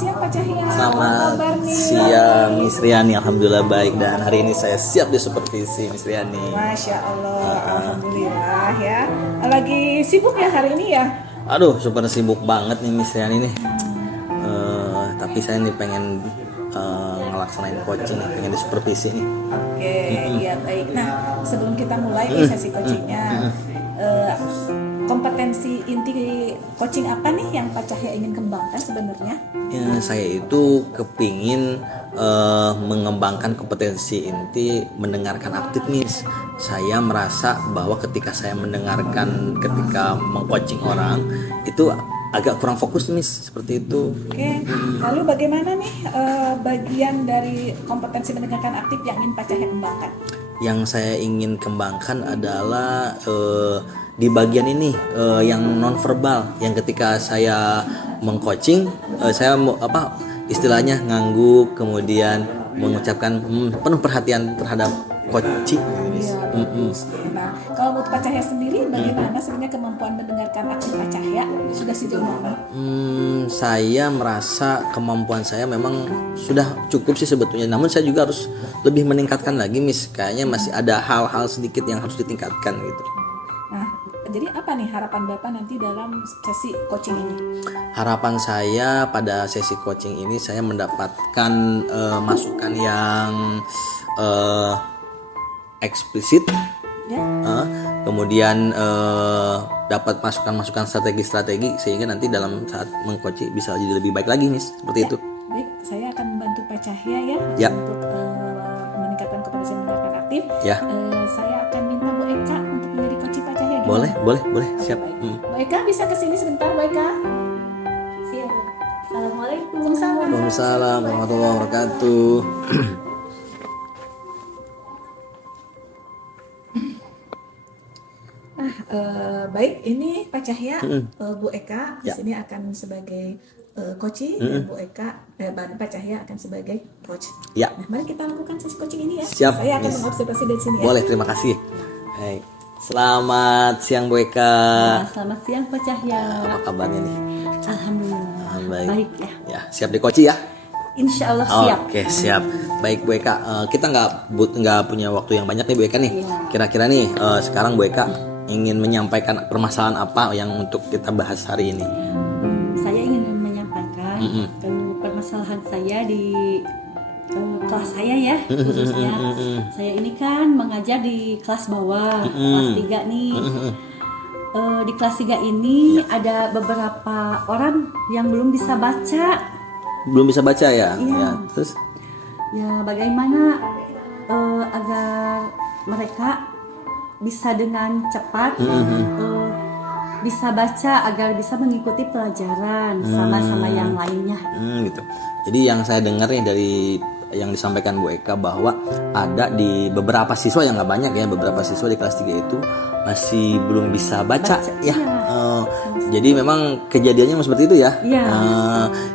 siang Pak Cahya. Selamat siang Miss Riani, alhamdulillah baik, dan hari ini saya siap di supervisi Miss Riani. Masya Allah, alhamdulillah ya. Lagi sibuk ya hari ini ya? Aduh, super sibuk banget nih Miss Riani nih. Tapi saya nih pengen ngelaksanain coaching nih, pengen di supervisi nih. Oke, iya baik. Nah, sebelum kita mulai nih sesi coachingnya, kompetensi inti coaching apa nih yang Pak Cahya ingin kembangkan sebenarnya? Ya, saya itu kepingin mengembangkan kompetensi inti mendengarkan aktif Miss. Saya merasa bahwa ketika saya mendengarkan ketika meng-coaching orang itu agak kurang fokus Miss, seperti itu. Oke, lalu bagaimana nih bagian dari kompetensi mendengarkan aktif yang ingin Pak Cahya kembangkan? Yang saya ingin kembangkan adalah di bagian ini yang nonverbal, yang ketika saya mengcoaching saya istilahnya ngangguk, kemudian mengucapkan penuh perhatian terhadap coaching. Nah, kalau menurut Pak Cahya sendiri bagaimana sebenarnya kemampuan mendengarkan aktif Pak Cahya sudah sejauh mana? Saya merasa kemampuan saya memang sudah cukup sih sebetulnya, namun saya juga harus lebih meningkatkan lagi Miss. Kayaknya masih ada hal-hal sedikit yang harus ditingkatkan gitu. Nah, jadi apa nih harapan Bapak nanti dalam sesi coaching ini? Harapan saya pada sesi coaching ini saya mendapatkan masukan yang eksplisit, ya. Kemudian dapat masukan-masukan strategi-strategi sehingga nanti dalam saat mengcoaching bisa jadi lebih baik lagi Miss, seperti itu. Baik, saya akan membantu Pak Cahya ya. Untuk meningkatkan kompetensi mendengarkan aktif. Saya akan minta Bu Eka untuk menjadi coach Pak Cahya. Gimana? Boleh, siap. Bu Eka bisa kesini sebentar, Bu Eka? Siap. Assalamualaikum. Waalaikumsalam warahmatullahi wabarakatuh. Baik, ini Pak Cahya, Bu Eka di sini akan sebagai coach dan Bu Eka, Pak Cahya akan sebagai coach. Ya. Nah, mari kita lakukan sesi coaching ini ya. Siap. Saya akan mengobservasi dari sini ya. Boleh, terima kasih. Hai. Selamat siang Bu Eka. Selamat siang Pak Cahya. Apa kabarnya nih? Alhamdulillah. Baik ya. Ya, siap di coaching ya? Insya Allah siap. Oke, siap. Baik Bu Eka, kita nggak punya waktu yang banyak nih Bu Eka nih. Kira-kira nih sekarang Bu Eka ingin menyampaikan permasalahan apa yang untuk kita bahas hari ini? Saya ingin menyampaikan permasalahan saya di kelas saya ya, khususnya. Saya ini kan mengajar di kelas bawah, kelas 3 nih. Di kelas 3 ini ada beberapa orang yang belum bisa baca. Belum bisa baca ya? Iya. Terus? Ya, bagaimana agar mereka bisa dengan cepat bisa baca agar bisa mengikuti pelajaran sama-sama yang lainnya. Gitu. Jadi yang saya dengar nih dari yang disampaikan Bu Eka bahwa ada di beberapa siswa, yang nggak banyak ya, beberapa siswa di kelas 3 itu masih belum bisa baca ya. Jadi memang kejadiannya seperti itu ya.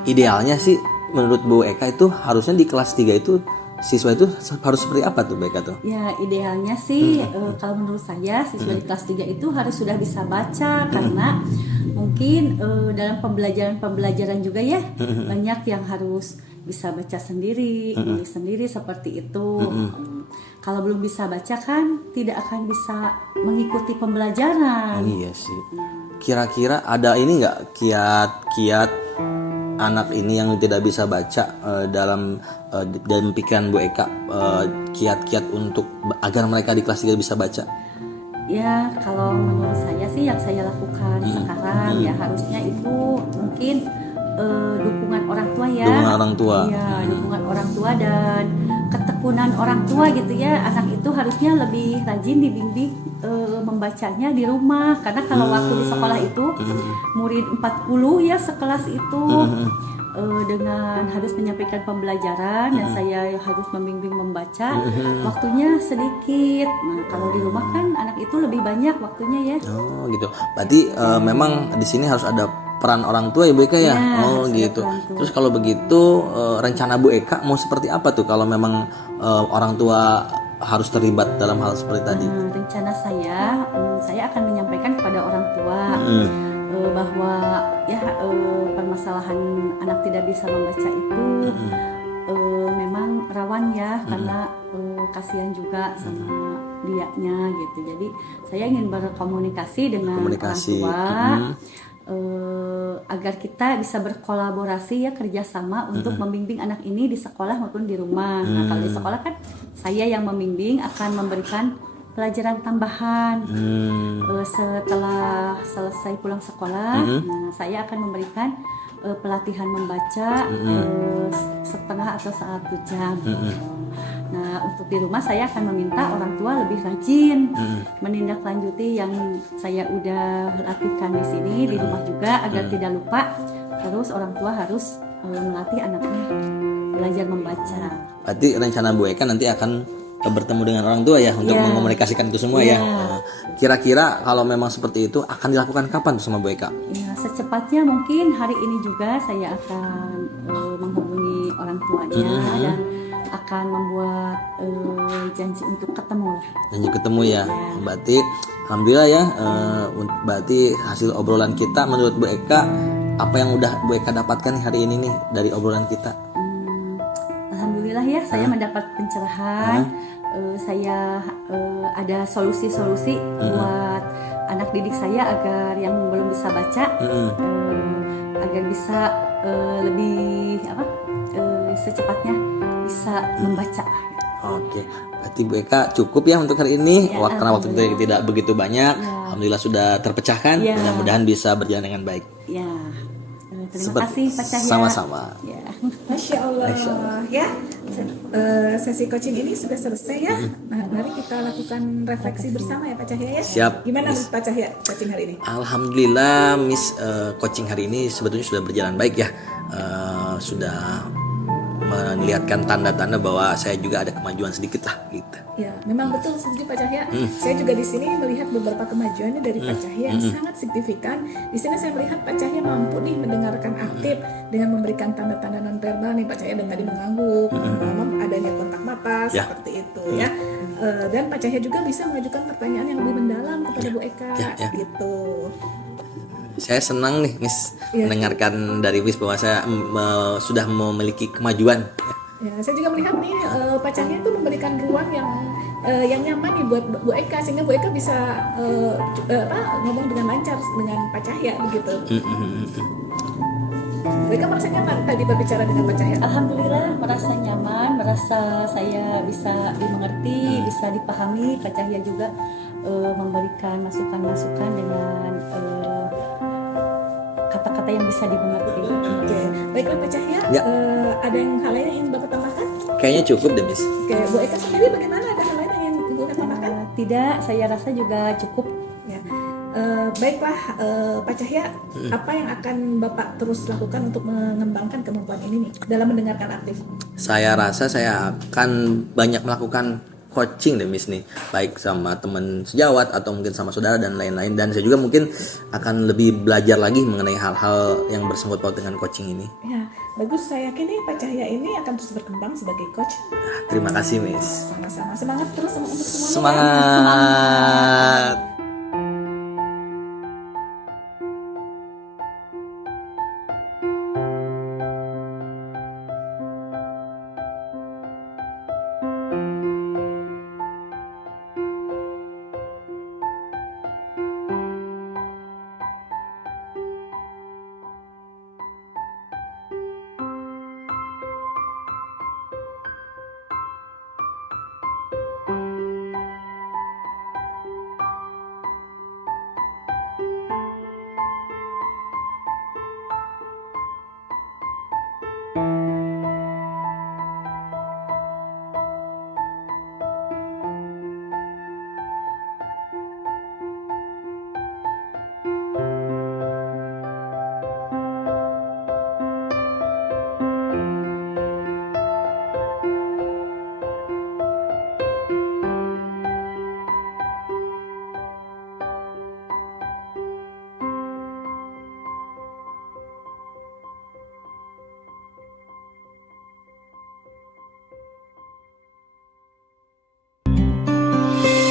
Idealnya sih menurut Bu Eka itu harusnya di kelas 3 itu siswa itu harus seperti apa tuh Bu Eka tuh? Ya, idealnya sih kalau menurut saya siswa di kelas 3 itu harus sudah bisa baca, karena mungkin dalam pembelajaran juga ya banyak yang harus bisa baca sendiri, nulis sendiri seperti itu. Kalau belum bisa baca kan tidak akan bisa mengikuti pembelajaran. Iya sih. Kira-kira ada ini nggak kiat-kiat anak ini yang tidak bisa baca dalam pikiran Bu Eka, kiat-kiat untuk agar mereka di kelas 3 bisa baca? Ya, kalau menurut saya sih yang saya lakukan sekarang ya harusnya itu mungkin dukungan orang tua ya. Dukungan orang tua. Iya, dukungan orang tua dan ketekunan orang tua gitu ya. Anak itu harusnya lebih rajin dibimbing membacanya di rumah, karena kalau waktu di sekolah itu murid 40 ya sekelas itu dengan harus menyampaikan pembelajaran dan saya harus membimbing membaca, waktunya sedikit. Nah, kalau di rumah kan anak itu lebih banyak waktunya ya. Oh gitu. Berarti memang di sini harus ada peran orang tua ya Bu Eka ya? Oh gitu. Terus kalau begitu rencana Bu Eka mau seperti apa tuh kalau memang orang tua harus terlibat dalam hal seperti tadi? Rencana saya akan menyampaikan kepada orang tua bahwa ya permasalahan anak tidak bisa membaca itu memang rawan ya, karena kasihan juga sama dianya gitu. Jadi saya ingin berkomunikasi dengan orang tua agar kita bisa berkolaborasi ya, kerjasama untuk membimbing anak ini di sekolah maupun di rumah. Nah, kalau di sekolah kan saya yang membimbing akan memberikan pelajaran tambahan setelah selesai pulang sekolah. Nah, saya akan memberikan pelatihan membaca setengah atau 1 jam. Nah, untuk di rumah saya akan meminta orang tua lebih rajin menindaklanjuti yang saya udah latihkan di sini di rumah juga, agar tidak lupa. Terus orang tua harus melatih anaknya belajar membaca. Berarti rencana Bu Eka nanti akan bertemu dengan orang tua ya untuk mengkomunikasikan itu semua ya. Kira-kira kalau memang seperti itu akan dilakukan kapan sama Bu Eka? Ya, secepatnya mungkin hari ini juga saya akan menghubungi orang tuanya dan akan membuat janji untuk ketemu. Janji ketemu ya. Berarti alhamdulillah ya. Berarti hasil obrolan kita menurut Bu Eka, apa yang udah Bu Eka dapatkan hari ini nih dari obrolan kita? Alhamdulillah ya, saya mendapat pencerahan. Saya ada solusi-solusi buat anak didik saya agar yang belum bisa baca agar bisa lebih secepatnya bisa membaca. Oke, berarti Bu Eka cukup ya untuk hari ini. Karena waktu kita tidak begitu banyak, alhamdulillah sudah terpecahkan. Mudah-mudahan bisa berjalan dengan baik. Ya, terima kasih Pak Cahya. Sama-sama. Ya. Masya Allah. Ya, sesi coaching ini sudah selesai ya. Nah, mari kita lakukan refleksi bersama ya Pak Cahya ya. Siap. Gimana Pak Cahya coaching hari ini? Alhamdulillah Miss, coaching hari ini sebetulnya sudah berjalan baik ya. Sudah melihatkan tanda-tanda bahwa saya juga ada kemajuan sedikit lah gitu. Ya, memang betul setuju Pak Cahya. Saya juga di sini melihat beberapa kemajuannya dari Pak Cahya yang sangat signifikan. Di sini saya melihat Pak Cahya mampu nih mendengarkan aktif dengan memberikan tanda-tanda nonverbal nih Pak Cahya, dengan tadi mengangguk, adanya kontak mata seperti itu ya. Dan Pak Cahya juga bisa mengajukan pertanyaan yang lebih mendalam kepada Bu Eka gitu. Saya senang nih Miss mendengarkan dari Miss bahwa saya sudah memiliki kemajuan. Ya, saya juga melihat nih Pak Cahya itu memberikan ruang yang nyaman nih buat Bu Eka, sehingga Bu Eka bisa ngomong dengan lancar dengan Pak Cahya begitu. Bu Eka merasa nyaman tadi berbicara dengan Pak Cahya? Alhamdulillah merasa nyaman, merasa saya bisa dimengerti, bisa dipahami. Pak Cahya juga memberikan masukan-masukan dengan kata-kata yang bisa dimengerti. Oke, baiklah Pak Cahya. Ada yang hal lain yang ingin Bapak tambahkan? Kayaknya cukup deh Miss. Oke, Bu Eka sendiri bagaimana? Ada hal lain yang ingin Ibu Eka tambahkan? Tidak, saya rasa juga cukup. Ya. Baiklah Pak Cahya, apa yang akan Bapak terus lakukan untuk mengembangkan kemampuan ini nih dalam mendengarkan aktif? Saya rasa saya akan banyak melakukan coaching deh Miss nih, baik sama teman sejawat atau mungkin sama saudara dan lain-lain, dan saya juga mungkin akan lebih belajar lagi mengenai hal-hal yang bersangkut paut dengan coaching ini. Ya, bagus. Saya yakin nih Pak Cahya ini akan terus berkembang sebagai coach. Terima kasih Miss. Sama-sama. Semangat terus untuk semuanya. Semangat.